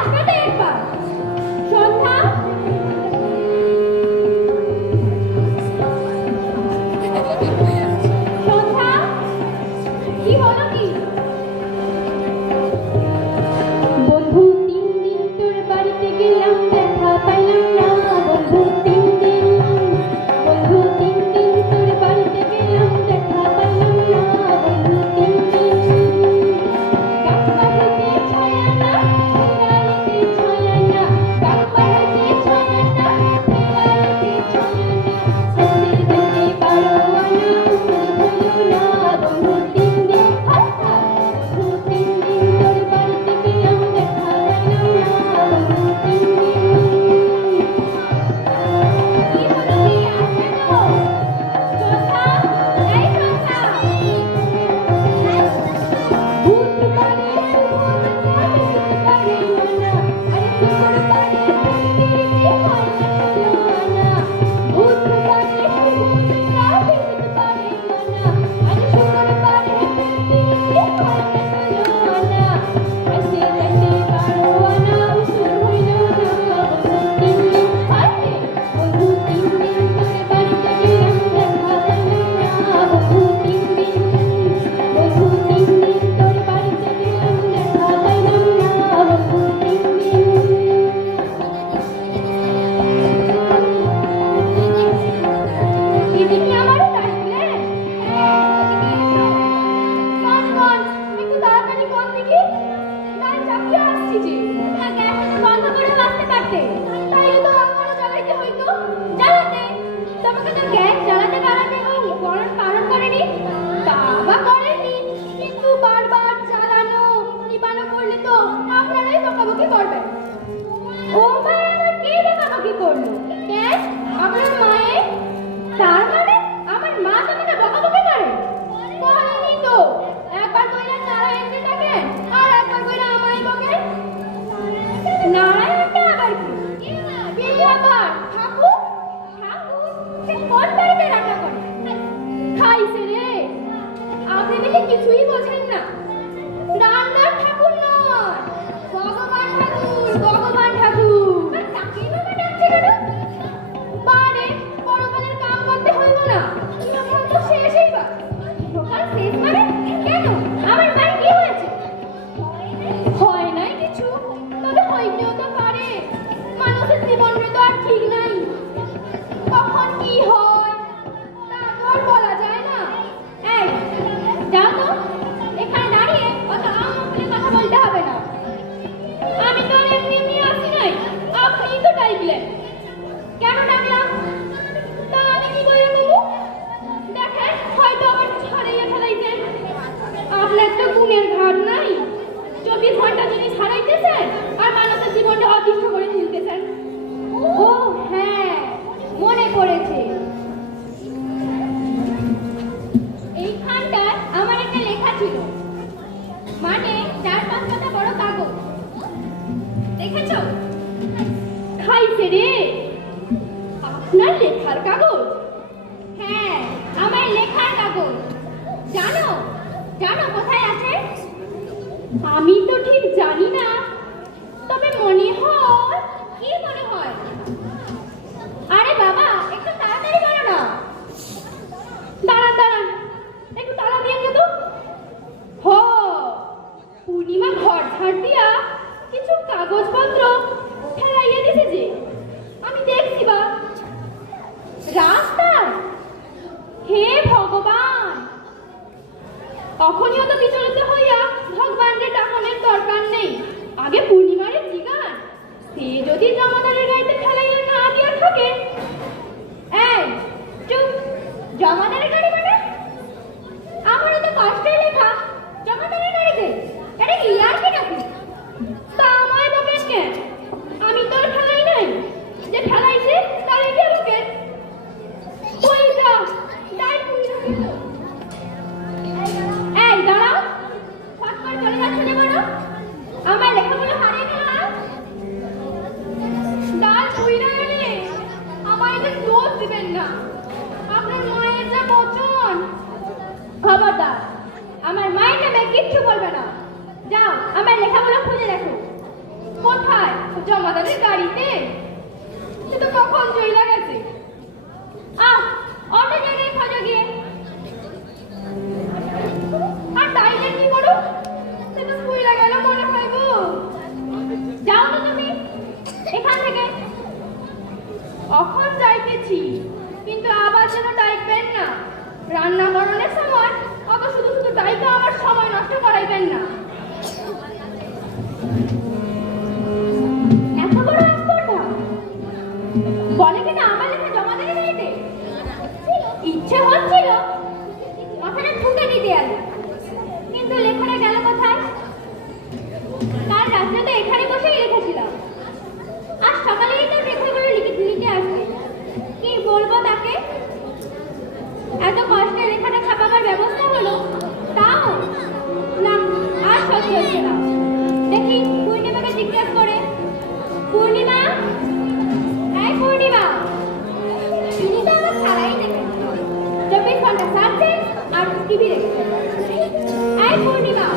আসবে তো একবার। সন্ধ্যা, সন্ধ্যা, কি হলো কি? বন্ধু 3 দিন তোর বাড়িতে গেলাম, দেখা পাইলাম না। বন্ধু 3 দিন, বন্ধু 3 দিন তোর বাড়িতে গেলাম, দেখা পাইলাম না। বন্ধু 3 দিন, গাছ বাড়িতে ছায়া না, ফেলাইতে ছায়া না, গাছ বাড়িতে ছায়া না, ফেলাইতে ছায়া না, হাসতে যেতে পারো না, উঠে হলো না। বন্ধু 3 দিন, হাই হাই, বন্ধু 3 দিন তোর বাড়িতে গেলাম, দেখা পাইলাম না। বন্ধু 3 দিন, কি হলো কি? আসবে তো? সন্ধ্যা, এই সন্ধ্যা, ভূত পারে ভূত পারে না, আরে শুকর পারে প্রীতি হয় না চলো না। ভূত পারে ভূত পারে না, আরে শুকর পারে প্রীতি হয় না চলো না। হাসতে যেতে পারো না, উসুর হইল না। বন্ধু 3 দিন, হায় রে, বন্ধু 3 দিন তোর বাড়িতে গেলাম, দেখা পাইলাম না। বন্ধু 3 দিন, বন্ধু 3 দিন তোর বাড়িতে গেলাম, দেখা পাইলাম না। বন্ধু 3 দিন, দিদি আমারও ডাকলেন? হ্যাঁ, এদিকে এসো। কন কন, একটু তাড়াতাড়ি কন দেখি। গায়ে চাপিয়ে আসছি যে। গ্যাসটা বন্ধ করে আসতে পারতে, তাইলে তো আমারও জ্বালাইতে হইতো। জ্বালাতে, তোমাকে তো গ্যাস জ্বালাতে বাড়াতে বারণ করেনি। বাবা করেনি, কিন্তু বারবার জ্বালানো নিবানো করলে তো আপনারাই বকাবকি করবেন। ও মা, আমার কে বকাবকি করলো? গ্যাস আমার মায়ের। তার মানে আমার মা তোমাকে বকাবকি করে? করেনি তো। একবার কইলা নারায়ণকে ডাকেন, আর একবার কইলা আমায় বকেন। নারায়ণটা আবার কি? কি আবার? ঠাকুর? ঠাকুর সে কোন বাড়িতে রান্না করে? খাইছে রে। আপনি দেখে কিছুই বোঝেন না। রান্নার ঠাকুর নয়, ভগবান ঠাকুর, ভগবান ঠাকুর। আর তাকেই বাবা ডাকছে কেন? বারে পরকালের কাম করতে হইব না? ইহকাল তো শেষ এইবার। ইহকাল শেষ মানে? কেন? আমার মায়ের কি হয়েছে? হয় নাই কিছু, তবে হইতেও তো পারে। মানুষের জীবনের তো আর ঠিক নাই, কখন কি হয় তা তো আর বলা যায় না। এই যাও তো, এখানে দাঁড়িয়ে অত আম খুলে কথা বলতে হবে না। আমি তো আর এমনি এমনি আসি নাই, আপনিই তো ডাকলেন। কেন ডাকলাম? তা আমি কি করে বলবো? দেখেন, হয়তো আবার ছাড়াইয়া ঠেলাইতেন। আপনার তো গুণের ঘাট নাই। 24 ঘন্টা যিনি ছাড়াইতেছেন আর মানুষের জীবনটা অতিষ্ঠ করে তুলতেছেন। ও হ্যাঁ, মনে পড়েছে। এইখানটায় আমার একটা লেখা ছিল, মানে 4-5 পাতা বড় কাগজ। দেখেছো? খাইছে রে। আপনার লেখার কাগজ? হ্যাঁ, আমার লেখার কাগজ। জানো জানো কোথায় আছে? আমি তো ঠিক জানি না, তবে মনে হয়। কি মনে হয়? আরে বাবা, একটু তাড়াতাড়ি করো না। দাঁড়ান দাঁড়ান, একটু তালা দিয়ে তো। হো, পূর্ণিমা ঘর ঝাড় দিয়া কিছু কাগজপত্র ফেলাইয়া দিছে যে, আমি দেখছি বা। রাস্তায়? হে ভগবান! তখনই তো বিচলিত হইয়া ভগবানের ডাকনের দরকার নেই। আগে পূর্ণিমারে জিগান, সে যদি জমাদারের গাড়িতে ফেলাইয়া না দিয়া থাকে। এই চুপ, জমাদারের গাড়ি মানে? আমারও তো কষ্টের লেখা, জমাদারের গাড়িতে। এটা কি আর কি নাকি? তা আমায় বকেন কেন? আমি তো আর ফেলাই নাই, যে ফেলাইছে তার কে বকেন? ওই যা, এই দাঁড়াও, কোথায়? জমাদারের গাড়িতে। সে তো কখন চলে গেছে। অন্য জায়গায় খোঁজো গিয়ে। আর তাইলে কি করো? সে তো চলে গেল মনে হয় গো। যাও তো তুমি এখান থেকে। অখন যাইতেছি, কিন্তু আবার যেন ডাইকবেন না। রান্না করণের সময় অত শুধু শুধু ডাইকা আমার সময় নষ্ট করাইবেন না। এত বড় আস্পর্ধা বলে কিনা আমার লেখা জমা দিয়ে দিতে ইচ্ছে হচ্ছিল মাথাটা ঠুকে দিতে আগে, কিন্তু লেখাটা গেল কোথায়? কাল রাত্রে তো এখানে বসেই লিখেছিলাম। আজ সকালেই তো লেখাগুলো লিখে আসবে। কি বলবো তাকে? এত কষ্টে লেখাটা ছাপাবার ব্যবস্থা হলো, তাও না আর সহ্য হচ্ছে না। দেখি পূর্ণিমাকে জিজ্ঞেস করে। পূর্ণিমা, এই পূর্ণিমা। তিনি তো আমার ছাড়াই দেখেন, 24 ঘন্টা সারছে আর টিভি দেখছে। এই পূর্ণিমা।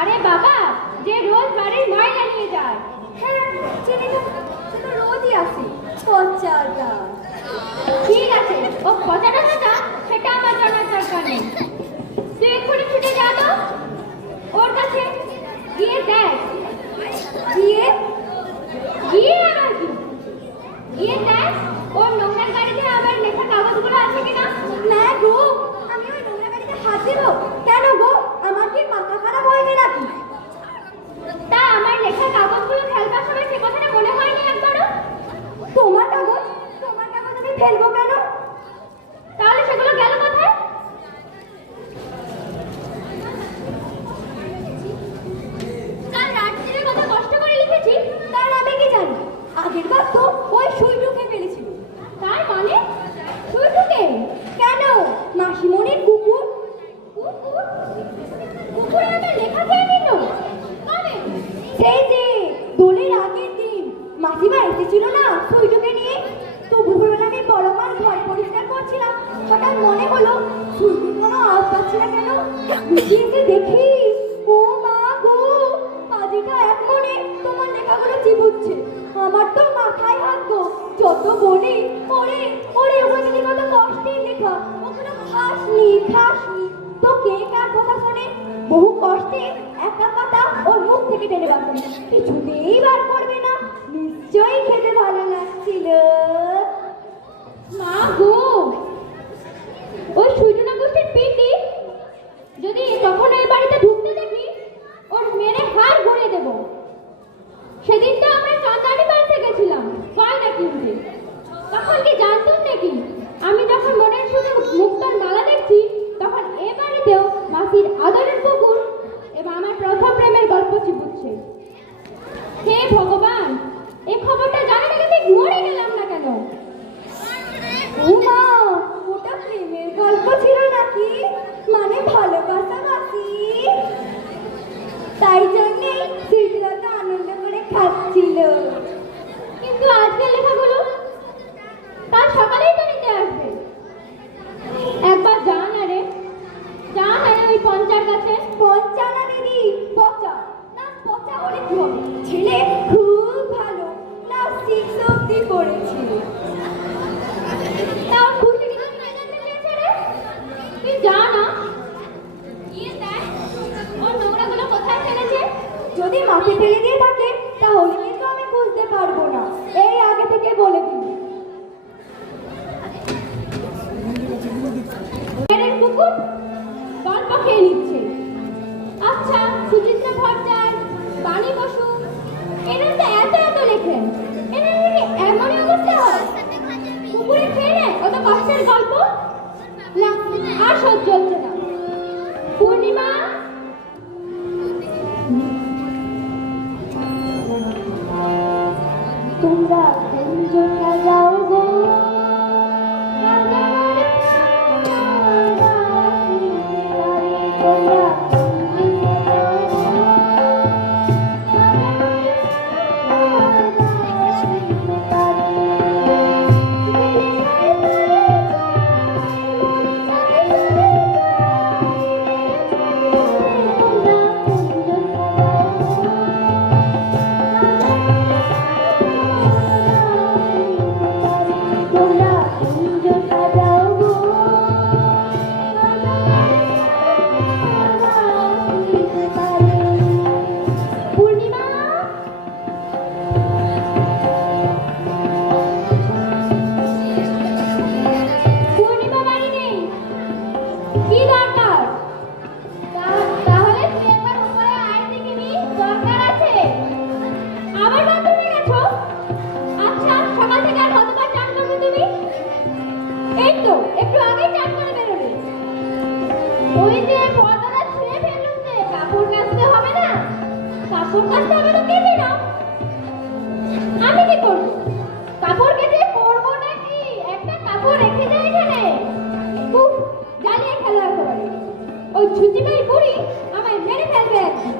আরে বাবা, যে রোজ বাড়ির ময়লা নিয়ে যায়। হ্যাঁ, সে তো রোজই আসে। পচাটা ঠিক আছে, ও পচাটা না সেটা আমার জানার দরকার নেই। তুই এক্ষুনি ছুটে যা তো ওর কাছে, গিয়ে দেখ। গিয়ে গিয়ে আবার কি? গিয়ে দেখ ওর নোংরার গাড়িতে আমার লেখা কাগজগুলো আছে কিনা। না গো, আমি ওই নোংরা গাড়িতে হাত দেবো কেন গো? আমার কি মাথা খারাপ হয়েছে নাকি? তা আমার লেখা কাগজগুলো ফেলবার সময় সে কথাটা মনে হয়নি একবারও? তোমার কাগজ আমি ফেলবো কেন? তাহলে সেগুলো গেল কোথায়? কাল রাত্রির কথা কষ্ট করে লিখেছি, তার আমি কি জানি? আগের বার তো ওই সুইটুকে ফেলেছিল। তার মানে সুইটুকে কেন? মাসিমণির কুকুর। কুকুর আমার লেখা খেয়ে নিল কবে? সেই যে দোলের আগের দিন মাসিমা এসেছিল না সুইটুকে নিয়ে। তো দুপুরবেলা আমি বড় মার ঘর পরিষ্কার করছিলাম, হঠাৎ মনে হলো সুইটুর কোনো আওয়াজ পাচ্ছি না কেন। বুঝিয়ে দেখি, ও মা গো, পাজিটা এক মনে তোমার লেখাগুলো চিবুচ্ছে। আমার তো মাথায় হাত গো, যত বলি ওরে ওরে ওগুলো যদি কত কষ্টের লেখা, ওগুলো খাসনি। তো কে কার কথা শোনে? বহু কষ্টে একটা পাতা ওর মুখ থেকে টেনে বার করবে, কিছুতেই বার করবে না। নিশ্চয়ই খেতে ভালো লাগছিল। মা গো, ওই সুইটুনা গোষ্ঠীর পিটি যদি তখন এই বাড়িতে ঢুকতে দেখি, ওর মেরে হাড় ঘুরিয়ে দেবো। সেদিন তো আমরা চন্দানি বাড়িতে গেছিলাম গয়না কিনতে, তখন কি জানতুম নাকি আমি যখন মনের শুধু মুক্তার মালা দেখছি, তখন এ বাড়িতেও মাসির আদরের কুকুর এবং আমার প্রথম প্রেমের গল্প চিবুচ্ছে। হে ভগবান, এই খবরটা জানার আগে ঠিক মরে গেলাম না কেন? ও মা, ওটা প্রেমের গল্প ছিল নাকি? মানে ভালোবাসা মাসি? তাই জন্যেই সুইটুরা তো আনন্দ করে খাচ্ছিল। কিন্তু আজকের লেখাগুলো কাল সকালেই তো নিতে আসবে। একবার যা না রে ওই পঞ্চার কাছে। পঞ্চা না দিদি, পচা। না পচা হলে কি হবে? ছেলে খুব ভালো, ক্লাস যদি মাকে ফেলে দিয়ে থাকে তাহলে কিন্তু আমি বুঝতে পারবো না, এই আগে থেকে বলে দিই। কুকুর গল্প খেয়ে নিচ্ছে। আচ্ছা, সুচিত্রা ভট্টাচার্য, বাণী বসু, এনারা তো এত এত লেখেন, এনারা কি এমনই অবস্থা হয়? কুকুরে খেয়ে নেয় অত কষ্টের গল্প। না, আর সহ্য হচ্ছে না। পূর্ণিমা, তোমরা যাও গো আমি কি করবো? কাপড় কেটে পরবো নাকি? একটা কাপড় রেখে যায় এখানে। খুব জ্বালিয়ে খেলা করে। ওই ছুটিটাই বুড়ি আমায় মেরে ফেলবে একদিন।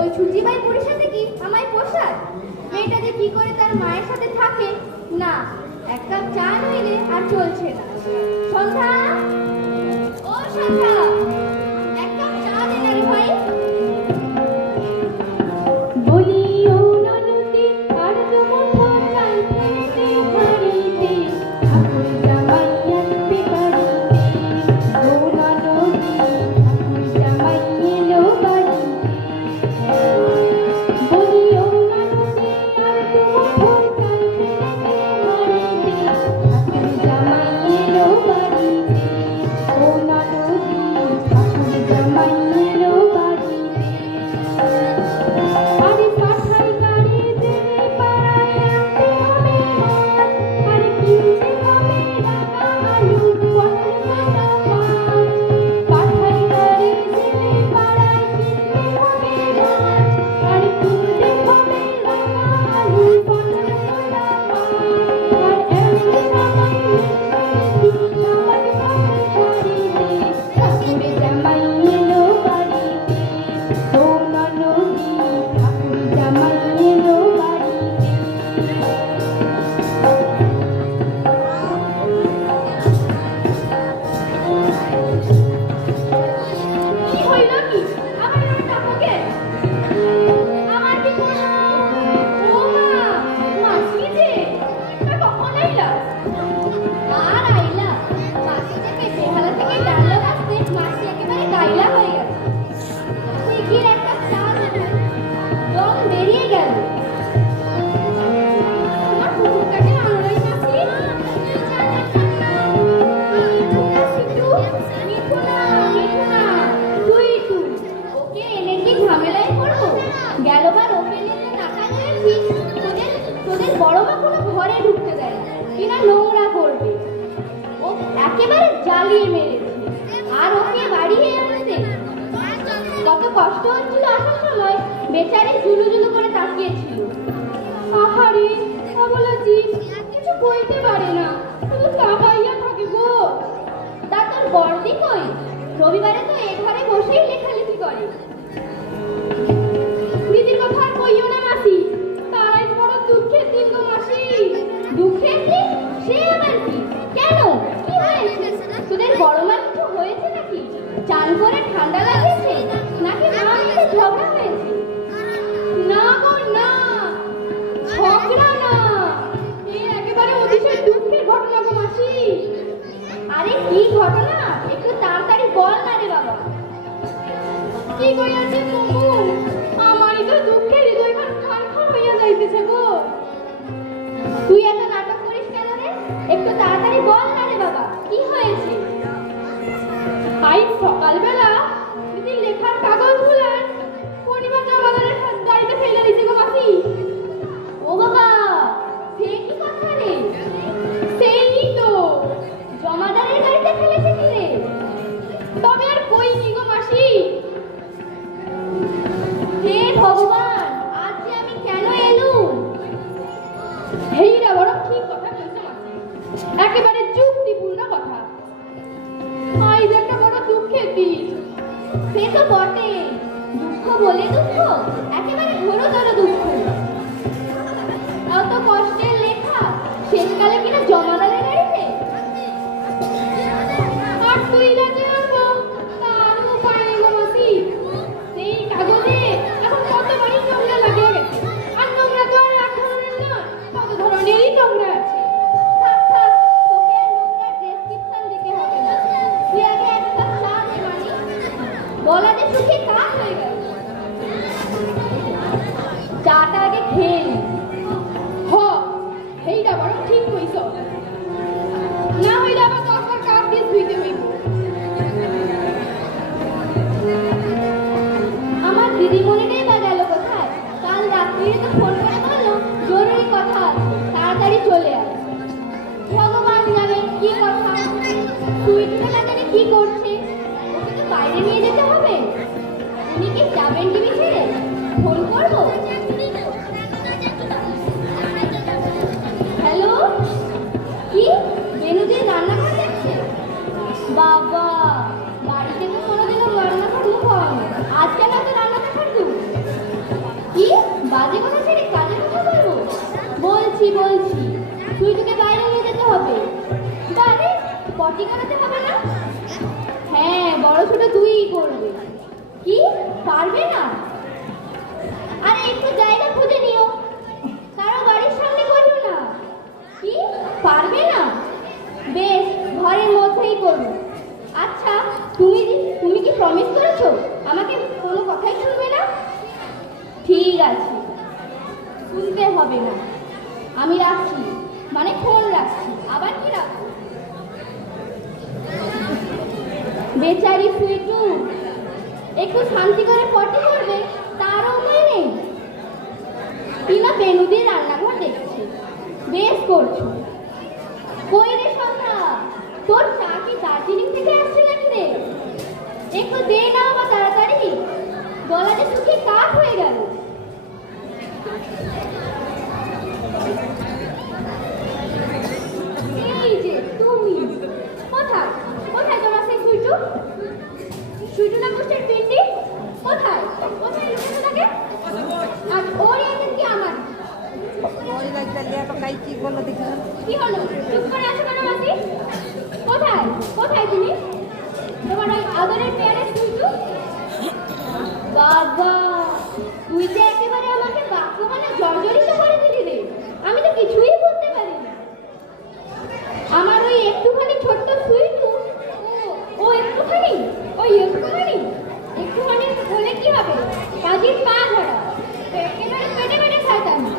ওই ছুটিবাই বুড়ির সাথে কি আমায় পোষায়? মেয়েটা যে কি করে তার মায়ের সাথে থাকে না, এক কাপ চা নইলে আর চলছে না। সন্ধ্যা, ও সন্ধ্যা, এক কাপ চা দে না রে ভাই। বলিও ননদে আর তোমার ভরসায় ফেলেতে হারিতে, ঠাকুর জামাই আসবে বাড়িতে। ও ননদে, ঠাকুর জামাই এলো বাড়িতে। বলিও ননদে আর তোমার ভরসায় ফেলেতে হারিতে, ঠাকুর জামাই এলো বাড়িতে। ও ননদে, ঠাকুর জামাই এলো বাড়িতে। আরে পাঠাই গাড়ি দেবে পাড়ায় আনতে হবে মাছ, আরে কিনতে হবে রাঙা আলু পটল কাঁচা মাছ। পাঠাই গাড়ি দেবে পাড়ায় কিনতে হবে মাছ, আরে কিনতে হবে রাঙা আলু পটল কাঁচা মাছ। আর এমনি জামাই মেয়েছি সবার পাশে সারিতে, ঠাকুরে জামাই এলো বাড়িতে। ও ননদী, ঠাকুর জামাই এলো বাড়িতে। কি হইল কি? আমার এরকম ডাকোকে? আমার কি কোনো? ও মা, মাসি যে, তা কখন আইলা? আর আইলা, মাসি থেকে বেহালা থেকে ডালনা আসতে মাসি একেবারে গাইলা হয়ে গেছে। শিগগির একটা চা দেবে, দম বেরিয়ে গেল। তোমার কুকুরটাকে আনলাই মাসি? মিঠুনা, মিঠুনা, তুই তুই ওকে এনে কি ঝামেলায় পড়বো? গেলবার ওকে নিয়ে যে টাকা দিয়েছি, তোদের বড় মা কোনো ঘরে ঢুকতে দেয় না, কিনা নোংরা করবে। ও একেবারে জ্বালিয়ে মেরেছে, আর ওকে বাড়িয়ে আনতে কত কষ্ট হচ্ছিল আসার সময়। বেচারি জুলু জুলু করে তাকিয়েছিল। আহারে, বলা জিভ কিছু বলতে পারে না, শুধু তাকাইয়া থাকে গো। তা তোর বর্দি কই? রবিবারে তো এ ঘরে বসেই লেখালেখি করে। দিদির কথা আর কইও না মাসি, তারাই বড় দুঃখের দিন গো মাসি। দুঃখের দিন? সে আবার কি? কেন, কি হয়েছে? তোদের বড় মা কিছু হয়েছে নাকি? চাল করে ঠান্ডা লাগছে নাকি মার সাথে ঝগড়া হয়েছে? না গো না, ঝগড়া না, এ একেবারে অতিশয় দুঃখের ঘটনা গো মাসি। আরে কি ঘটনা, একটু তাড়াতাড়ি বল না রে বাবা। কি কইয়াছে প্রভু, আমারই তো দুঃখে হৃদয় খান খান হইয়া যাইতেছে গো। তুই এত নাটক করিস কেন রে? একটু তাড়াতাড়ি বল না রে বাবা, কি হয়েছে? আজ সকালবেলা যদি লেখার কাগজ গুলার পূর্ণিমা জমাদারের গাড়িতে ফেলে দিছে গো মাসি। ও বাবা, সে কি কথা রে? সেই তো, জমাদারের গাড়িতে ফেলেছে কি রে? তবে আর কই কি গো মাসি। হে ভগবান, আজ যে আমি কেন এলুম? এইটা বড় ঠিক কথা বলছে মাসি, একেবারে যুক্তিপূর্ণ কথা। আজ একটা বড় দুঃখের দিন। সে তো বটে, দুঃখ বলে দুঃখ, একেবারে ঘোরতর দুঃখ। অত কষ্টের লেখা শেষকালে কিনা জমাদারের গাড়িতে। আর তুই রাজি হবো তার উপায় নেই গো মাসি। সেই কাগজে এখন কত বাড়ি নোংরা লাগিয়ে গেছে, আর নোংরা তো আর এক ধরনের না, কত ধরনেরই নোংরা আছে। থাক থাক, তোকে আর নোংরা ডেসক্রিপশন দিতে হবে না। তুই আগে এক কাপ চা দে মানি, গলাতে শুকিয়ে কাঠ হয়ে গেল। চাটা আগে খেয়ে নে। হ, এইটা বড় ঠিক কইছ, না হইলে আবার দরকার কাপ দিয়ে ধুইতে হইব। আমার দিদিমণিটাই বা গেল কোথায়? কাল রাত্রিরে তো ফোন করে বললো জরুরি কথা আছে, তাড়াতাড়ি চলে আয়। ভগবান জানে কি কথা, সুইটিটা না জানি কি করছে। ওকে তো বাইরে নিয়ে যেতে হবে। উনি কি যাবেন টিভি ছেড়ে? ফোন করবো। হ্যালো, কি বেনুদের রান্নাঘর দেখছে? বাবা, বাড়িতে তো কোনোদিনও রান্নাঘর মুখ হয়নি, আজ কেন এত রান্নাটা ছাড়বো? কি বাজে কথা ছেড়ে কাজে কথা বলবো? বলছি সুইটুকে বাইরে নিয়ে যেতে হবে। তাহলে পটি করাতে হবে না? হ্যাঁ, বড় ছোট তুইই করবে। কি পারবে না? আরে একটু জায়গা খুঁজে নিও, কারো বাড়ির সামনে করবে না। কি পারবে না? বেশ, ঘরের মধ্যেই করবো। আচ্ছা, তুমি কি প্রমিস করেছো আমাকে কোনো কথাই শুনবে না? ঠিক আছে, শুনতে হবে না। আমি রাখছি, মানে ফোন রাখছি। আবার কি রাখবো? বেচারি সুইটু একটু শান্তি করে পটি করবে, তারও উপায় নেই। কিনা বেনুদের রান্নাঘর দেখছি, বেশ করছো। কই রে সন্ধ্যা, তোর চা কি দার্জিলিং থেকে আসছে নাকি রে? একটু দে না বাবা তাড়াতাড়ি, গলাতে শুকিয়ে কাঠ হয়ে গেল। এই যে তুমি, কোথায় কোথায় তোমার সেই সুইটু? সুইটু না গোষ্ঠীর পিন্ডি? কোথায় কোথায় লুকিয়েছে তাকে? আজ ওর এসে কি আমার? কি হলো, চুপ করে আছো কেন মাসি? কোথায় কোথায় তুমি? তোমার ওই আদরের পেয়ারের সুইটু? বাবা, তুই যে একেবারে আমাকে বাক্য মানে জর্জরিত করে দিলি রে। আমি তো কিছুই বলতে পারি না। আমার ওই একটুখানি ছোট্ট সুইটু, ও একটুখানি, ওই একটুখানি বলে কি হবে? কাজের পা ধরা, একেবারে পেটে পেটে শয়তানি।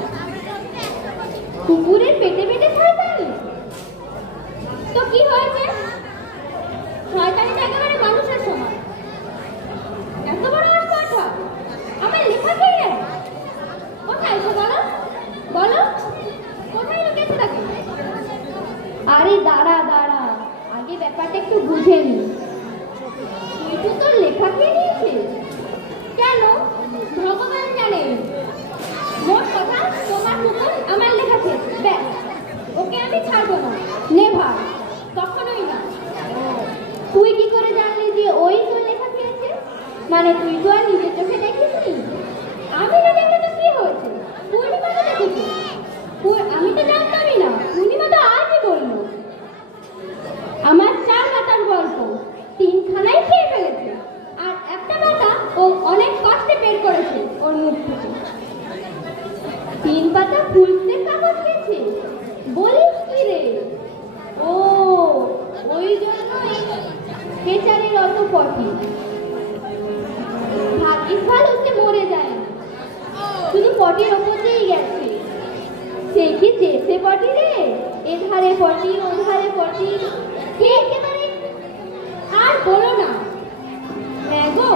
কুকুরের পেটে পেটে শয়তানি তো কি হয়েছে? শয়তানিটা একেবারে মানুষের সমান। এত বড় কথা আমার লেখা খেয়ে নেয়। কোথায় সে বলো বলো, কোথায় লুকিয়েছে তাকে? আরে দাঁড়া দাঁড়া, আগে ব্যাপারটা একটু বুঝে নি। একটু তোর লেখা খেয়ে নিয়েছে কেন? ভগবান জানে। মোট কথা, তোমার কুকুর আমার লেখা খেয়েছে, ব্যাস। ওকে আমি ছাড়বো না, নেভার, কখনোই না। তুই কি করে জানলি যে ওই তোর লেখা খেয়েছে? মানে তুই তো আর নিজের চোখে দেখিসনি। আমি না দেখলে তো কি হয়েছে? পূর্ণিমা তো দেখেছি। আমি তো জানতামই না, পূর্ণিমা তো আজই বললো। আমার 4 মাথার গল্প 3খানায় খেয়ে ফেলেছে। বেচারের অত পটি। ভাগ্যিস ভালো সে মরে যায় না, শুধু পটির ওপর দিয়েই গেছে। সে কি যেতে পটি রে, এধারে পটি ওধারে পটি, কে একেবারে আর বলো না। হ্যাঁ গো,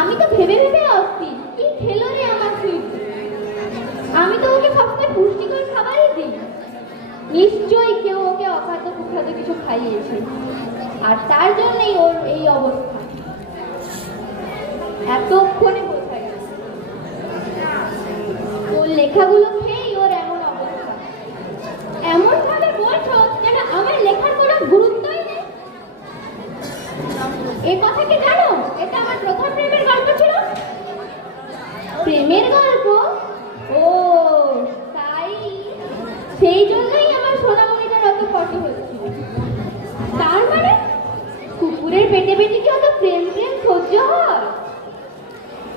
আমি তো ভেবে ভেবে অস্থির, কি খেলো রে আমার সুইট। আমি তো ওকে সবসময় পুষ্টিকর খাবারই দিই। নিশ্চয়ই কেউ ওকে অখাদ্য কুখাদ্য কিছু খাইয়েছে, আর তার জন্যই ওর এই অবস্থা। এতক্ষণে বোঝা গেছে, ওর লেখাগুলো খেয়েই ওর এমন অবস্থা। এমন ভাবে বলছো যেন আমার লেখার কোনো গুরুত্বই নেই। এ কথা কি জানো, এটা আমার প্রথম প্রেমের গল্প ছিল। প্রেমের গল্প? ও তাই, সেই জন্যই আমার সোনামণিটার অত ফটো হচ্ছিল। তার মানে কুকুরের পেটে পেটে কি অত প্রেম প্রেম সহ্য হয়?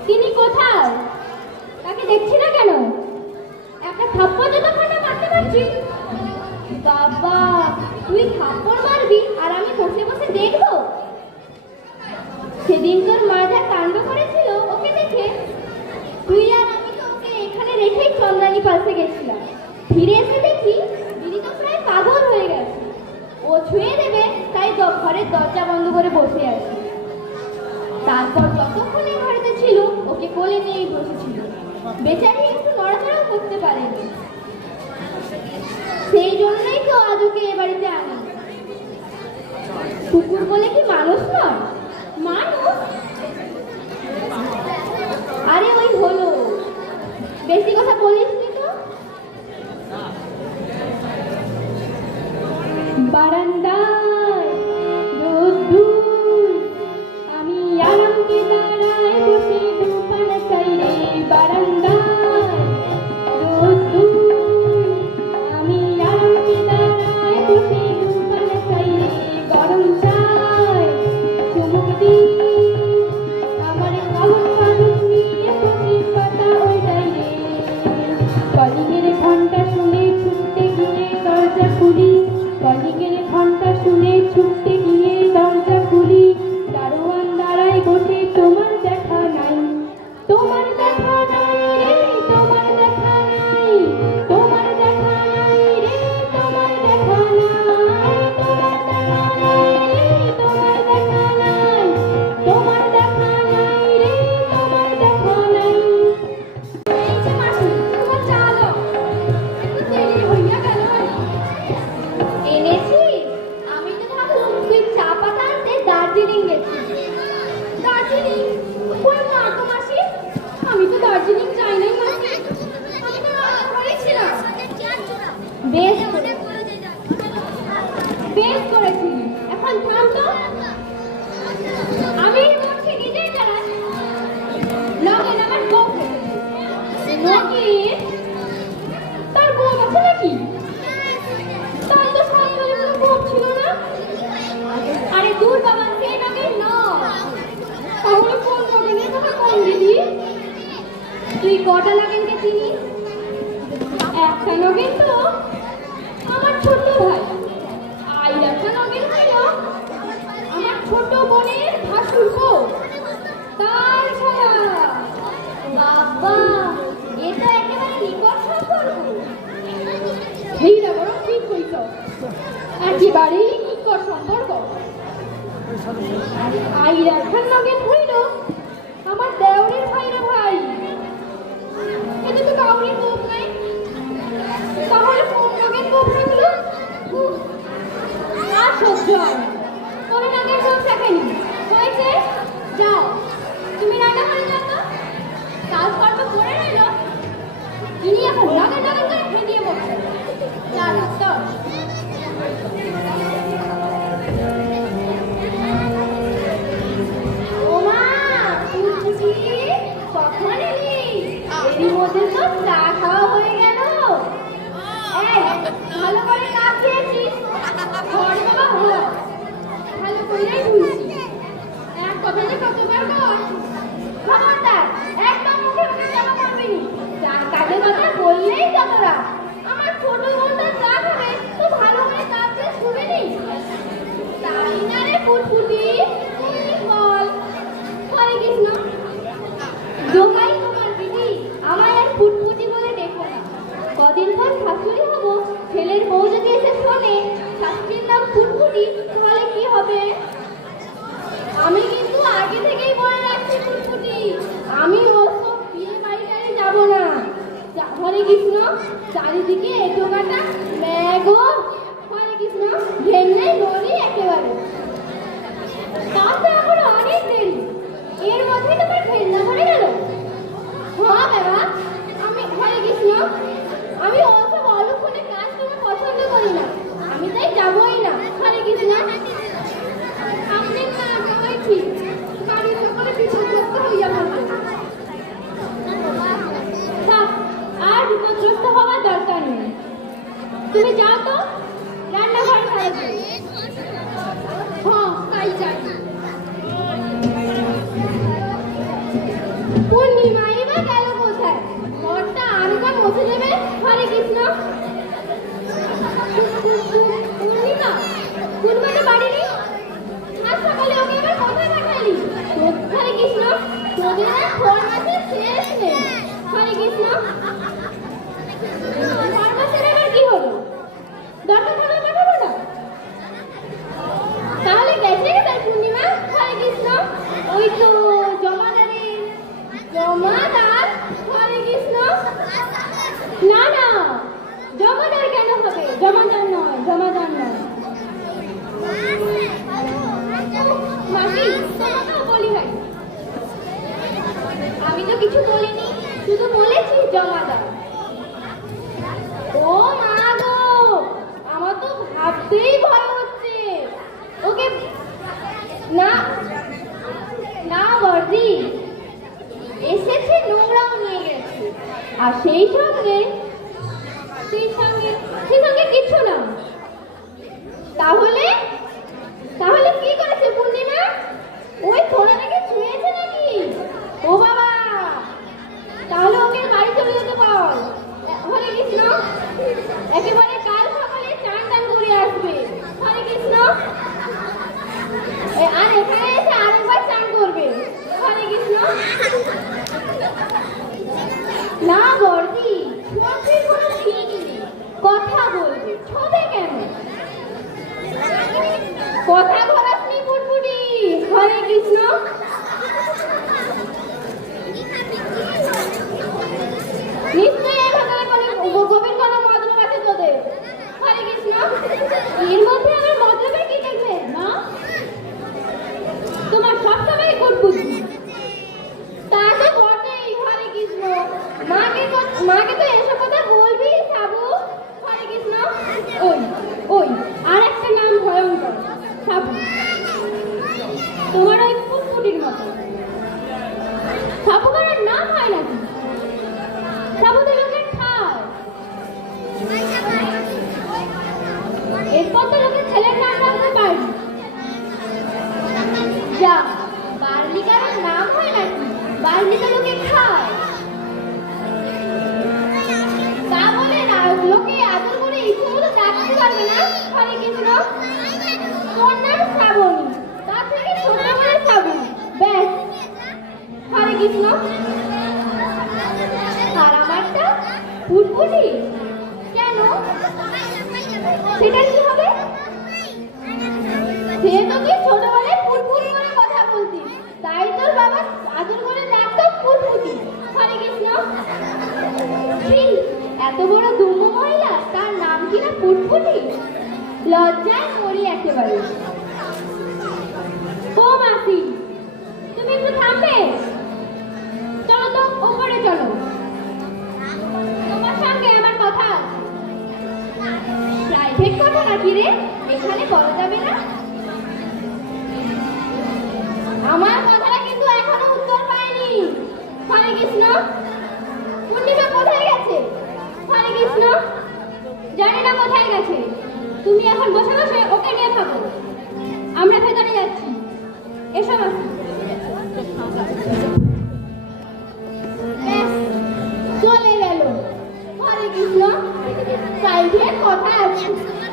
তিনি কোথায়? তাকে দেখছি না কেন? একটা থাপ্পড় যতক্ষণে মারতে পারছি। বাবা, তুই থাপ্পড় মারবি আর আমি বসে বসে দেখবো? সেদিন তোর মা যা কাণ্ড করেছিল ওকে দেখে, তুই আর আমি তো ওকে এখানে রেখেই চন্দ্রানী পাশে গেছিলাম। ফিরে এসে দেখি দিদি তো প্রায় পাগল হয়ে গেছে। ও ছুঁয়ে দেবে তাই ঘরের দরজা বন্ধ করে বসে আছে। তারপর যতক্ষণে ঘরেতে ছিল ওকে কোলে নিয়েই বসেছিল। বেচারি একটু নড়াচড়াও করতে পারেনি। সেই জন্যই তো আজ ওকে এ বাড়িতে আনি। কুকুর বলে কি মানুষ নয়? মানুষ? আরে ওই হলো, বেশি কথা বলিস নি তো। বারান্দায় রোদ্দুর, আমি আরামকে দাঁড়ায় বসে ধূপপান চাই রে। বারান্দায় রোদ্দুর, আমি আরামকে দাঁড়ায় বসে ধূপপান চাই রে। গরম চাই চুমুক দি, আমার খাওয়ার মানুষ নিয়ে বসে পাতা ওইটাই রে। কলিংয়ের ঘন্টা শুনে ছুটতে গিয়ে দরজা খুলি, কলিংয়ের ঘন্টা শুনে ছুটতে গিয়ে দরজা খুলি। দারোয়ান দাঁড়ায় বসে, তোমার দেখা নাই, তোমার দেখা নাই রে, তোমার দেখা নাই, তোমার দেখা নাই রে, তোমার দেখা নাই, তোমার দেখা নাই রে, তোমার দেখা নাই, তোমার দেখা নাই রে, তোমার দেখা নাই। এই যে মাসি, তোমার চালো একটু দেরি হইয়া গেল। এনেছি? আমি তো ভাবলাম তুই চা পাতা আনতে দার্জিলিং গেছিস। দার্জিলিং? কই না তো মাসি, আমি তো দার্জিলিং যাই নাই মাসি, আমি তো রাজশাহী ছিলাম। বেশ বেশ করেছিলি, এখন থাম তো। আমি বলছি নিজেই চালাই। লগেন আমার বউ নকিন, তার বউ আছে নাকি? তাই তো সাইকেলে কোনো বউ ছিল না। আরে দূর বাবা, সে নগেন নয়। তাহলে কোন নগেনের কথা কম দিদি? তুই কটা নগেনকে চিনিস? একটা নগেন তো আমার ছোট ভাই, আর একটা নগেন হইল আমার ছোট বোনের ভাসুরপো, তার ছাড়া। বাবা, এ তো একেবারে নিকট সম্পর্ক। এইটা বরং ঠিক হইছ, একেবারেই নিকট সম্পর্ক। আইরা খান নগেন হইল আমার দেওরের ভাইরা ভাই। এতে তো কাউরির গোপ নাই, তাহলে কোন নগেন গোপ রাখলো? আর সহ্য হয় না, কোনো নগেন গোপ রাখেনি। হয়েছে, যাও তুমি রান্না করে যাও তো, কাজকর্ম করে রইল। ইনি এখন নগেন নগেন করে খেয়ে বসে চা তো। ওমা পুচকি, কখন এলি? এরই মধ্যে তো চা খাওয়া হয়ে গেল। এই, ভালো করে কাজ খেয়েছিস? ঘরে বাবা হলো ভালো করেই ধুইছি। এক কথা যে কতবার কর, খবরদার একদম মুখে মুখে জামা করবি নি। কাজের কথা বললেই যত ফুটফুটি, তাহলে কি হবে? আমি কিন্তু আগে থেকেই বলে রাখছি ফুটফুটি, আমি ওসব বিয়ে বাড়িটারে যাব না। হরে কৃষ্ণ, চারিদিকে এটো কাটা ম্যাগো, হরে কৃষ্ণ, ঘেন্নাই নড়ি একেবারে। তা তো এখন অনেক দেরি, এর মধ্যে তোমার ঘেন্না ধরে গেল। হ্যাঁ বাবা, আমি হরে কৃষ্ণ, আমি ওসব অলক্ষণে কাজ করতে পছন্দ করি না, আমি তাই যাবই না। হরে কৃষ্ণ। আপনি না যাওয়াই ঠিক, বাড়ির সকলে বিপদগ্রস্ত হইয়া পড়বে। থাক, আর বিপদগ্রস্ত হওয়ার দরকার নেই। তুমি যাও তো, রান্নাঘরে থাকবে। হ্যাঁ, তাই যাই। পূর্ণিমাই বা গেল কোথায়? ঘরটা আরো বা মুছে দেবে। হরে কৃষ্ণ। পূর্ণিমা, পূর্ণিমাটা বাড়ি নেই। আজ সকালে ওকে আবার কোথায় পাঠালি? হরে কৃষ্ণ, তোদের আর ফরমাসের শেষ নেই। হরে কৃষ্ণ। ফরমাসের আবার কি হলো? দরকার থাকলে পাঠাবো না। তাহলে গেছে তার পূর্ণিমা। হরে কৃষ্ণ। ওই তো জমাদারের জমাদার। হরে কৃষ্ণ। না না, জমাদার কেন হবে? জমাদার নয়, জমাদার নয়। মাসি, তোমাকেও বলি ভাই, আমি তো কিছু বলিনি, শুধু বলেছি জমাদার। ও মা গো, আমার তো ভাবতেই ভয় হচ্ছে। ওকে না না বর্দি, এসেছে নোংরাও নিয়ে গেছে, আর সেই সঙ্গে কিছু না। তাহলে তাহলে কি করেছে পূর্ণিমা? ওই থোড়াটাকে ছুঁয়েছে নাকি? ও বাবা, তাহলে ওকে বাড়ি চলে যেতে বল। হরে কৃষ্ণ। একেবারে কাল সকালে চান টান করে আসবে। হরে কৃষ্ণ। আর এখানে এসে আরেকবার চান করবে। হরে কৃষ্ণ। না বর্দি, ছোঁয়াছুঁয়ির কোনো ঠিক নেই। কথা বলবে, ছোঁবে কেন? কথা ঘোরাসনি ফুটফুটি। হরে কৃষ্ণ। নিশ্চয়ই এর ভেতরে কোনো গভীর কোনো মতলব আছে তোদের। হরে কৃষ্ণ। এর মধ্যে আমার মতলবের কি দেখবে না? তোমার সবসময় কুটকুটি। তা তো বটেই। হরে কৃষ্ণ। মাকে তো এসব কথা বলবি সাবু। হরে কৃষ্ণ। ওই ওই আর একটা নাম ভয়ঙ্কর, সাবু। তোমার ওই ফুটফুটির মতো সাবু করার নাম হয় নাকি? সাবুতে লোকের খায়, এরপর তো লোকের ছেলের নাম রাখতে পারবি। যা, বার্লি কারোর নাম হয় নাকি? বার্লি তো লোকে খায়। তা বলে লোকে আদর করে ইচ্ছে মতো ডাকতে পারবে না। হরে কৃষ্ণ। তোর নাম শ্রাবণী, তার থেকে ছোট বলে শ্রাবণী, ব্যাস। হরে কৃষ্ণ। আর আমারটা ফুটফুটি কেন? সেটা কি হবে? সে তোকে ছোটবেলায় ফুটফুট করে কথা বলতি, তাই তোর বাবা আদর করে ডাকতো ফুটফুটি। হরে কৃষ্ণ। এত বড় দুর্গ মহিলা, তার নাম কিনা ফুটফুটি? লজ্জায় মরি একেবারে। ও মাসি, তুমি একটু থামবে? চলো তো ওপরে চলো, তোমার সঙ্গে আমার কথা আছে। প্রাইভেট কথা নাকি রে? এখানে বলা যাবে না। আমার কথাটা কিন্তু এখনো উত্তর পায়নি। হরে কৃষ্ণ। পূর্ণিমা কোথায় গেছে? হরে কৃষ্ণ। জানি না কোথায় গেছে, তুমি এখন বসে বসে ওকে নিয়ে থাকো, আমরা ভেতরে যাচ্ছি। এসো মাসি। চলে গেল। হরে কৃষ্ণ। প্রাইভেট কথা আছে।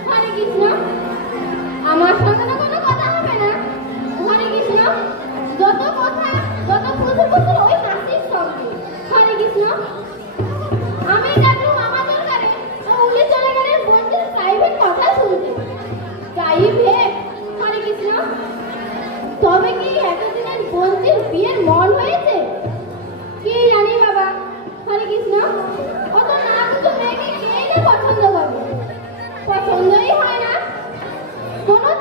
হরে কৃষ্ণ। আমার সঙ্গে তো কোনো কথা হবে না। হরে কৃষ্ণ। যত কথা, যত পুজো ওই মাসির সঙ্গে। হরে কৃষ্ণ। আমি ডাকলুম আমার দরকারে, উনি চলে গেলেন বলছেন প্রাইভেট কথা শুনতে। প্রাইভেট তবে কি এতদিনের বন্দির বিয়ের মন হয়েছে? কি জানি বাবা। হরে কৃষ্ণ। অত না দুটো মেয়েকে কে না পছন্দ করবে? পছন্দই হয় না, কোনো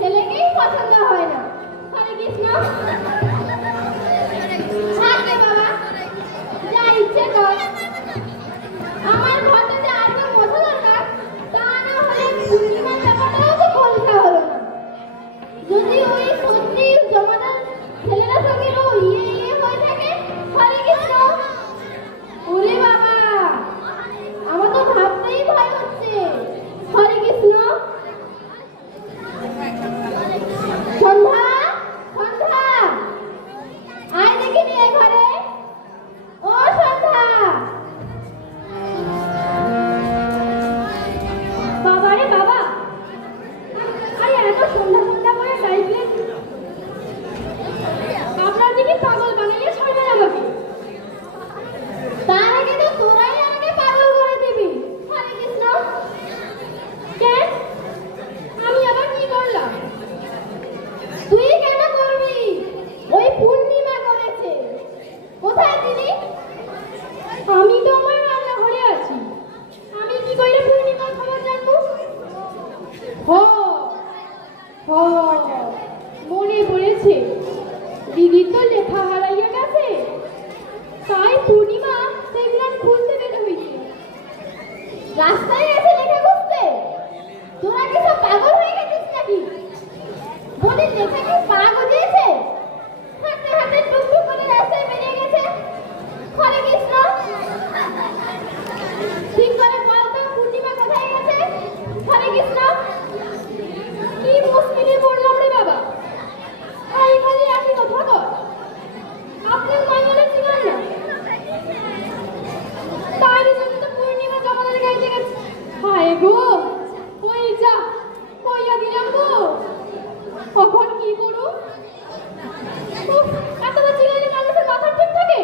ছেলেকেই পছন্দ হয় না। হরে কৃষ্ণ। থাকবে বাবা, যা ইচ্ছে কর। আমার ঘরটা যে আর কেউ মোছা দরকার, তা না হলে পূর্ণিমার ব্যাপারটাও তো বলতে হলো না। যদি ওই সত্যি জমাদার ছেলেরা সঙ্গে ইয়ে হয়ে থাকে। হরে কৃষ্ণ। ওরে বাবা, আমার তো ভাবতেই ভয় হচ্ছে। হরে কৃষ্ণ। সন্ধ্যা, সন্ধ্যা, আয় দেখিনি এই ঘরে। ও সন্ধ্যা। বাবারে বাবা, আরে এত সন্ধ্যা সন্ধ্যা করে ডাইলেন, আপনার দিকে পাগল বানিয়ে ছাড়বেন আমাকে। তার আগে তো তোরাই আমাকে পাগল করে দিবি। হরে কৃষ্ণ। কেন? আমি আবার কি করলাম? তুই কেন করবি? ওই পূর্ণিমা করেছে। কোথায় তিনি? আমি তো আমার রান্নাঘরে আছি। আমি কি করে পূর্ণিমার খবর জানবো? হ হ, মনে পড়েছে, দিদি তো লেখা হারাইয়া গেছে, তাই পূর্ণিমা সেগুলো খুঁজতে বের হয়েছে। রাস্তায় গেছে লেখা খুঁজতে? তোরা কি সব পাগল হয়ে গেছিস নাকি? বলি লেখা কি পাগল দিয়েছে? হাঁটতে হাঁটতে টুকটুক করে রাস্তায় বেরিয়ে গেছে। হরে কৃষ্ণ। ঠিক করে বল তো পূর্ণিমা কোথায় গেছে? হরে কৃষ্ণ। কি মুশকিলে পড়লাম রে বাবা। এই খালি একই কথা কর। আপনার মাইনে ছিলেন না, তাই জন্য তো পূর্ণিমা জমাদার গাইতে গেছে। হায় গো, ওই যা কইয়া দিলাম গো। কখন কি করু? উফ, এতবার চিল্লাইলে মানুষের মাথা ঠিক থাকে?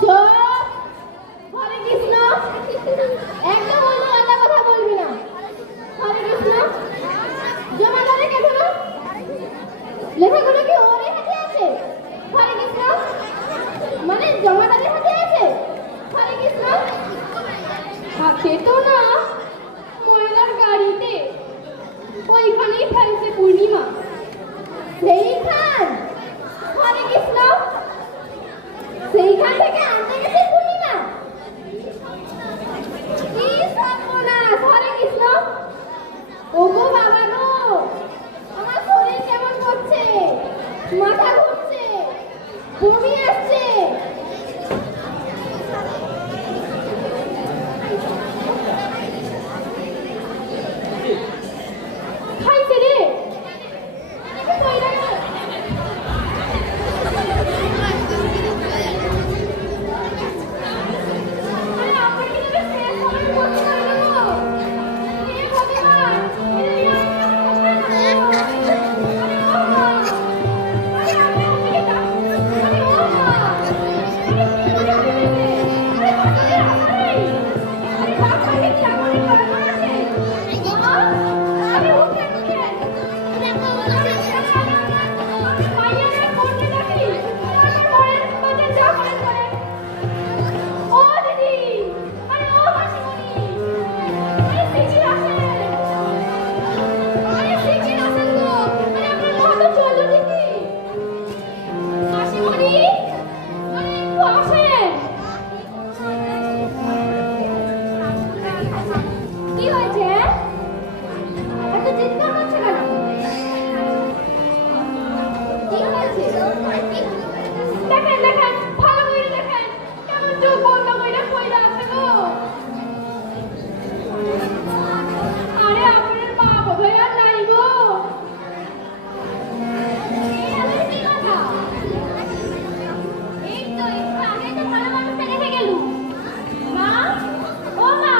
চুপ! হরে কৃষ্ণ। একদম অন্য আলাদা কথা বলবি না। হরে কৃষ্ণ। জমাদারে কে ধরো? লেখাগুলো কি ওর হাতে আছে? হরে কৃষ্ণ। মানে জমাদারের হাতে আছে? হরে কৃষ্ণ। হাতে তো না, ময়লার গাড়িতে। ওইখানেই ফেলছে পূর্ণিমা। সেইখান? হরে কৃষ্ণ। সেইখান থেকে আনতে গেছে পূর্ণিমা? কি সর্বনাশ! হরে কৃষ্ণ। ওগো বাবা গো, আমার শরীর কেমন করছে, মাথা ঘুরছে, বমি আসছে। খাইছে রে। আরে আমার কি তবে শেষ খবর করতে পারবে গো? হে ভগবান, এই কি হয়েছে? এত চিৎকার করছে কেন? কি হয়েছে? দেখেন দেখেন, ভালো করে দেখেন, কেমন চোখ বন্ধ করে পড়ে আছে গো। আরে আপনার মা বোধহয় আর নাই গো। কি কথা? এই তো একটু আগে তো ভালো মানুষটা রেখে গেল। মা, ও মা,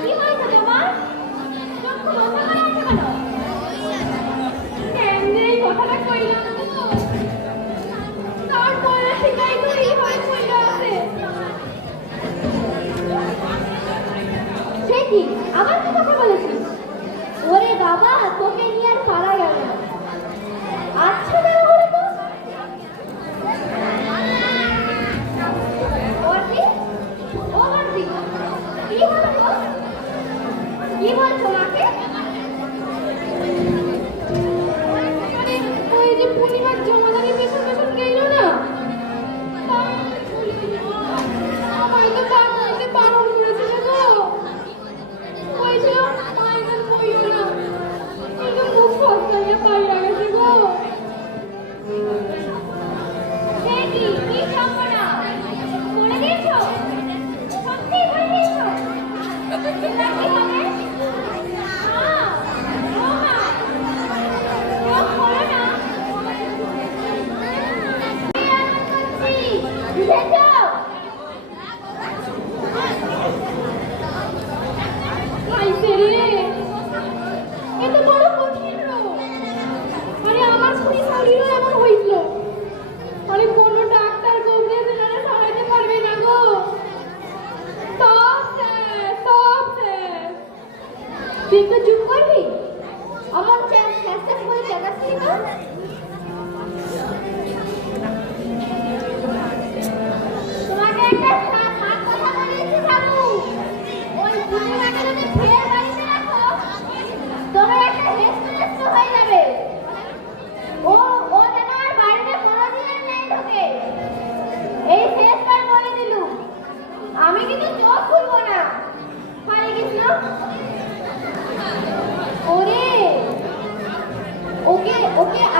কি হয়েছে তোমার? চোখ বন্ধ করে আছে কেন? কেমনে এই কথাটা কইলাম গো? তারপরে সেটাই তো এইভাবে কইলা আছে। সে কি আবার কি কথা বলেছিস? ওরে বাবা, তোকে নিয়ে আর পারা গেল না।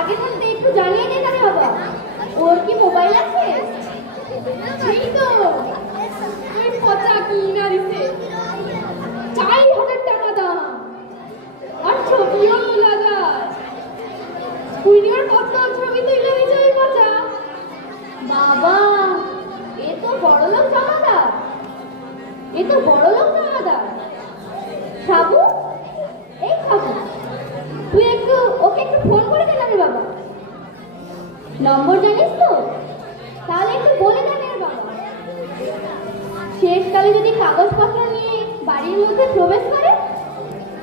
আগে থাকতে একটু জানিয়ে দে না রে বাবা, ওর কি মোবাইল আছে? সেই তো ওই পচা কিনা দিছে 4,000 টাকা দাম আর ছবিও তোলা যায়। কুইনিয়ার কত ছবি তুলে দিয়েছে ওই পচা। বাবা, এ তো বড়লোক জমাদার, এ তো বড়লোক জমাদার। সাবু, এই সাবু, তুই ওকে একটু ফোন করে দে না রে বাবা। নম্বর জানিস তো? তাহলে একটু বলে দে না রে বাবা। শেষকালে যদি কাগজপত্র নিয়ে বাড়ির মধ্যে প্রবেশ করে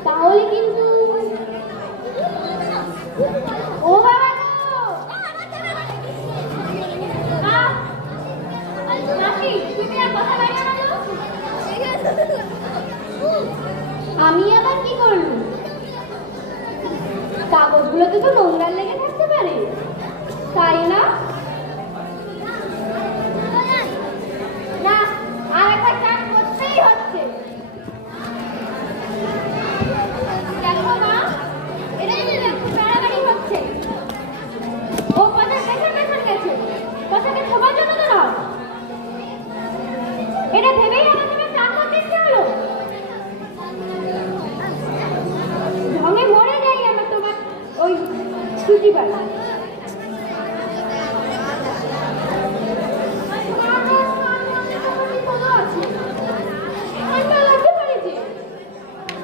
তাহলে কিন্তু ও বাবা গো! মাসি, তুমি আর কথা বলো না তো? আমি আবার কি করলুম? কাগজগুলোতে তো নোংরা লেগে থাকতে পারে, তাই না? না, আর একবার চান করতেই হচ্ছে। দেখো মা, এটা কিন্তু একটু বাড়াবাড়ি হচ্ছে। ও কথা পেছন পেছন গেছে, কথাকে সবার জন্য তো নয়। এটা ভেবেই আমার তোমার চান করতে ইচ্ছে হলো। ঢঙে মরে যাই আমার তোমার ওই ছুটি বেলা।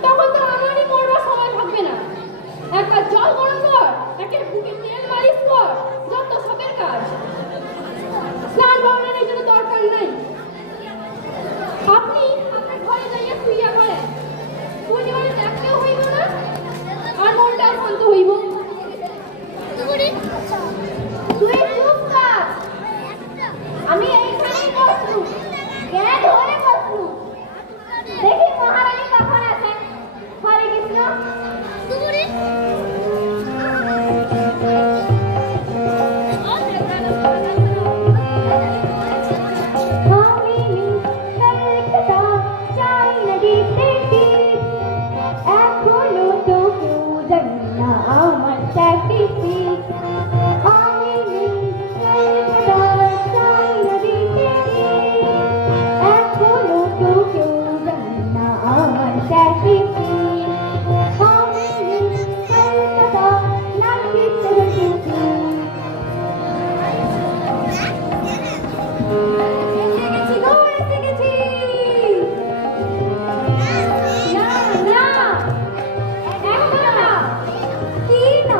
তখন তো আমারই করবার সময় থাকবে না। একটা জল গরম কর, একটা বুকে তেল মালিশ কর, যত সবের কাজ। স্নান বানানোর জন্য দরকার নাই। আপনি আপনার ঘরে যাইয়া শুইয়া পড়েন। তুই ঘরে দেখতেও হইব না আর মনটাও শান্ত হইব। তুই চুপ কর, আমি এইখানেই বসলুম, জ্ঞান ধরে বসলুম। দেখি মহারানী কখন আসেন। হরে কৃষ্ণ। এখনো তো কেউ জানি না আমার স্যাক্রিফিস। আমি এখনো তো কেউ জানি না আমার স্যাক্রিফিস। আমি এসে গেছি। না না, এখন না। কি না?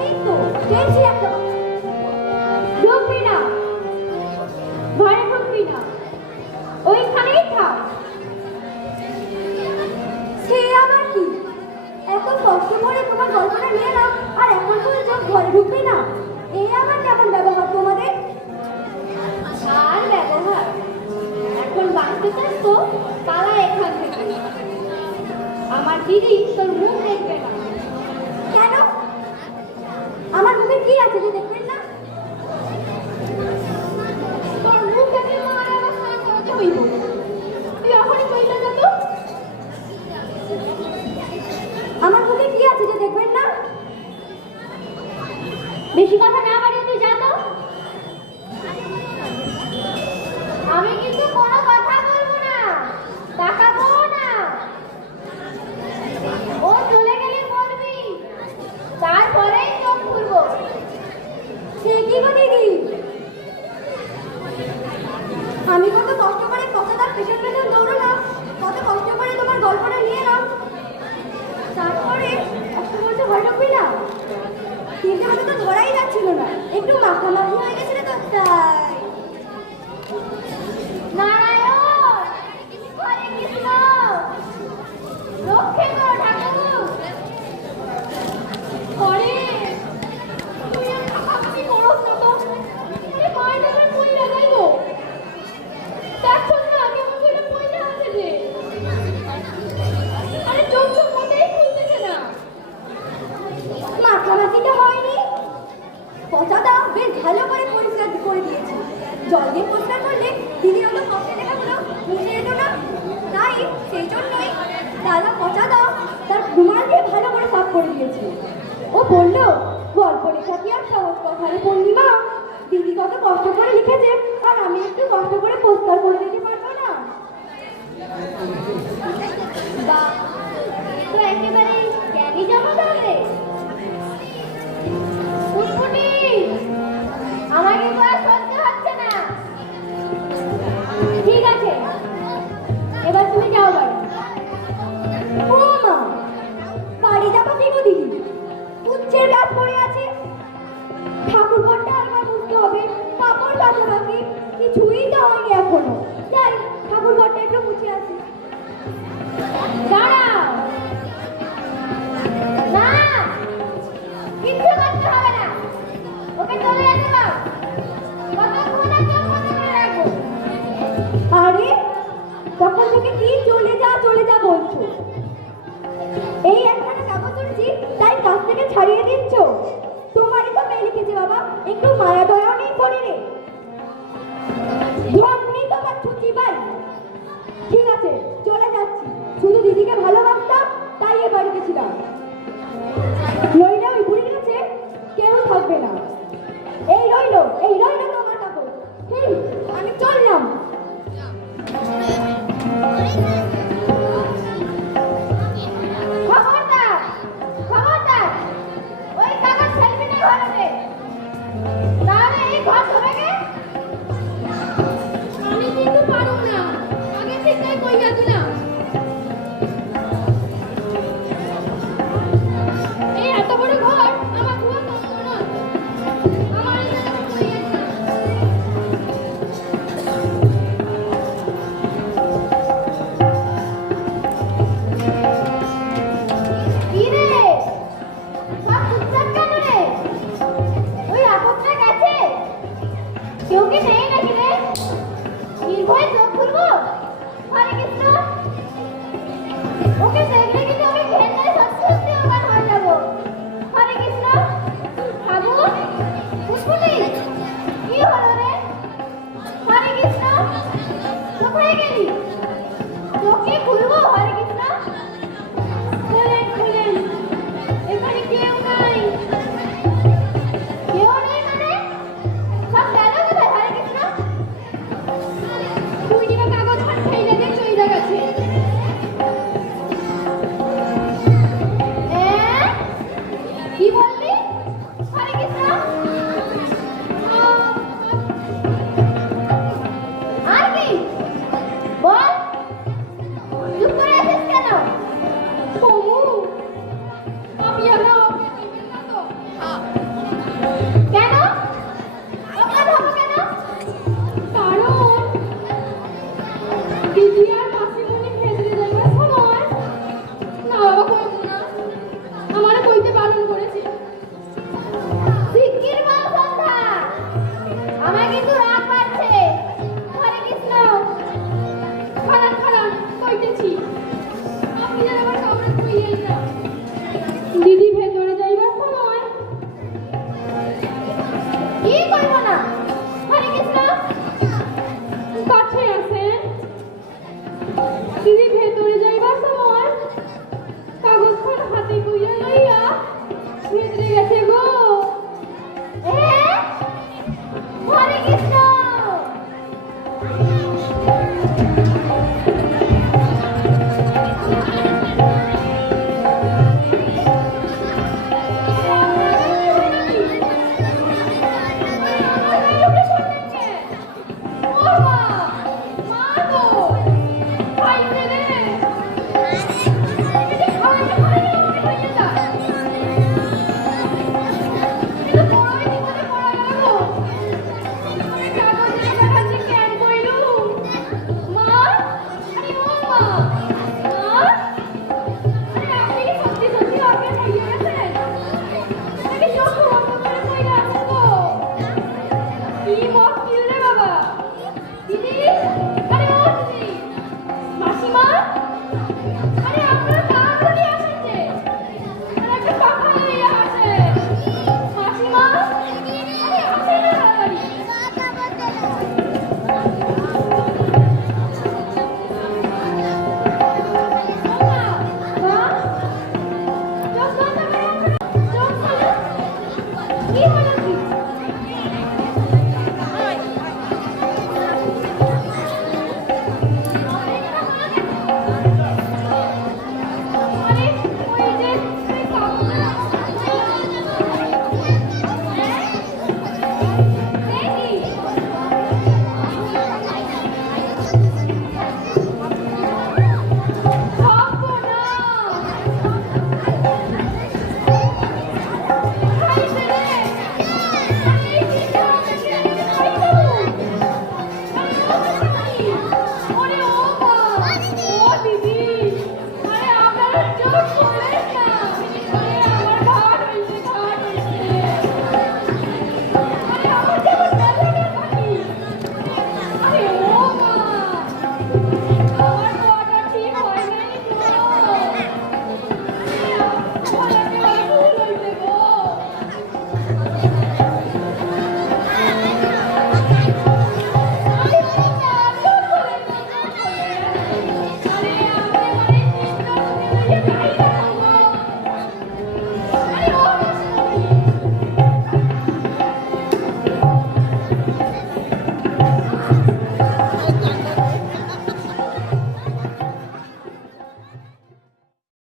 এই তো পেয়েছি একটা। ঢুকবি না, ঘরে ঢুকবি না, ওইখানেই থাক। সে আবার কি? এত কষ্ট করে তোমার গল্পটা নিয়ে নাও আর এখন তুমি ঘরে ঢুকবি না? এই আবার কেমন ব্যবহার তোমাদের? আর ব্যবহার? এখন বাঁচতে চাস তো পালা এখান থেকে। আমার দিদি তোর মুখ দেখবে না। কেন? আমার মুখে কি আছে যে দেখবেন না? তোর মুখ দেখলে আমার আবার স্নান করাতে হইব। তুই এখনই চলে যা তো। আমার মুখে কি আছে যে দেখবেন না? বেশি কথা না বাড়িয়ে তুই যা তো। আমি কিন্তু কোনো কথা বলবো না, তাকাবো না। ও চলে গেলে বলবি, তারপরেই চোখ খুলবো। সে কি গো দিদি? আমি কত কষ্ট করে কথাটার পেছন পেছন দৌড়লাম, কত কষ্ট করে তোমার গল্পটা নিয়ে এলাম, তারপরে একটা বলছে ভয় ঢুকবি না। তিনটে মাথা তো ধরাই যাচ্ছিল না, একটু মাখামাখি হয়ে গেছিল তো তাই। নারায়ণ, হরে কৃষ্ণ, রক্ষে করো ঠাকুর। পরে তুই আর কাকাকাকি করস না তো। আরে মায়ের টাকার পয়লা যাইব। দেখছো না কেমন করে পয়লা আছে যে। আরে চোখ চোখ মোটেই খুলতেছে না। মাখামাখিটা হয়নি, কথাটা বেশ ভালো করে পরিষ্কার করে দিয়েছি। জল দিয়ে পরিষ্কার করলে দিদির অত কষ্ট দেখাগুলো মুছে যেত না, তাই সেই জন্যই দাদা পচা দাও তার রুমাল দিয়ে ভালো করে সাফ করে দিয়েছে। ও বললো গল্প আরে পূর্ণিমা, দিদি কত কষ্ট করে লিখেছে, আর আমি একটু কষ্ট করে পোস্টার করে দিতে পারবো না? বা তো একেবারে জ্ঞানী জমা তাহলে। ফুটফুটি, আমাকে তো আর সহ্য হচ্ছে না। ঠিক আছে, এবার তুমি যাও বাড়ি। ও মা, বাড়ি যাবো কি গো দিদি? উচ্ছের গাছ পড়ে আছে, ঠাকুর ঘরটা একবার বুঝতে হবে, কাপড় কাচা বাকি, কিছুই তো হয়নি এখনো। যাই, ঠাকুর ঘরটা একটু মুছে আসি। দাঁড়াও, না, কিচ্ছু করতে হবে না, ওকে চলে যেতে দাও। কতক্ষণ আর চোখ বন্ধ করে রাখবো? আরে তখন থেকে কি চলে যা বলছো? এই একখানা কাগজ ধরেছি, তাই কাছ থেকে ছাড়িয়ে দিচ্ছ? তোমারই তো মেয়ে লিখেছে বাবা, একটু মায়া দয়াও নেই শরীরে। ধর্মী তোমার ছুটি পাই। ঠিক আছে, চলে যাচ্ছি। শুধু দিদিকে ভালোবাসতাম, তাই এ বাড়িতে ছিলাম। নইলে ওই বুড়ির কাছে কেউ থাকবে না। এই রইলো তোমার কাগজ। আমি চললাম। খবরদার, খবরদার, ওই কাগজ ফেলবি না ঘরেতে, তাহলে এই ঘর ধরে গে। আমি কিন্তু পারব না, আগে থেকে কইয়া দিলাম। এই এত বড় ঘর আমার ধোয়া কষ্ট নয়, আমার এই জায়গা কইয়া দিলাম। কি রে, সব চুপচাপ কেন রে? ওই আপদটা গেছে, কেউ কি নেই নাকি রে? নির্ভয়ে চোখ খুলবো? হরে কৃষ্ণ, ওকে দেখলে কিন্তু আমি ঘেন্নায় সত্যি সত্যি অজ্ঞান হয়ে যাবো। হরে কৃষ্ণ, বাবু, ফুটফুটি, কি হলো রে? হরে কৃষ্ণ, কোথায় গেলি? চোখে খুলবো? হরে কৃষ্ণ, খুলেন, এখানে কেউ নাই। কেউ নেই মানে? সব গেল কোথায়? হরে কৃষ্ণ, তুই কিনা কাগজ হাত খাইলে দিয়ে চলে গেছে। কি বললি?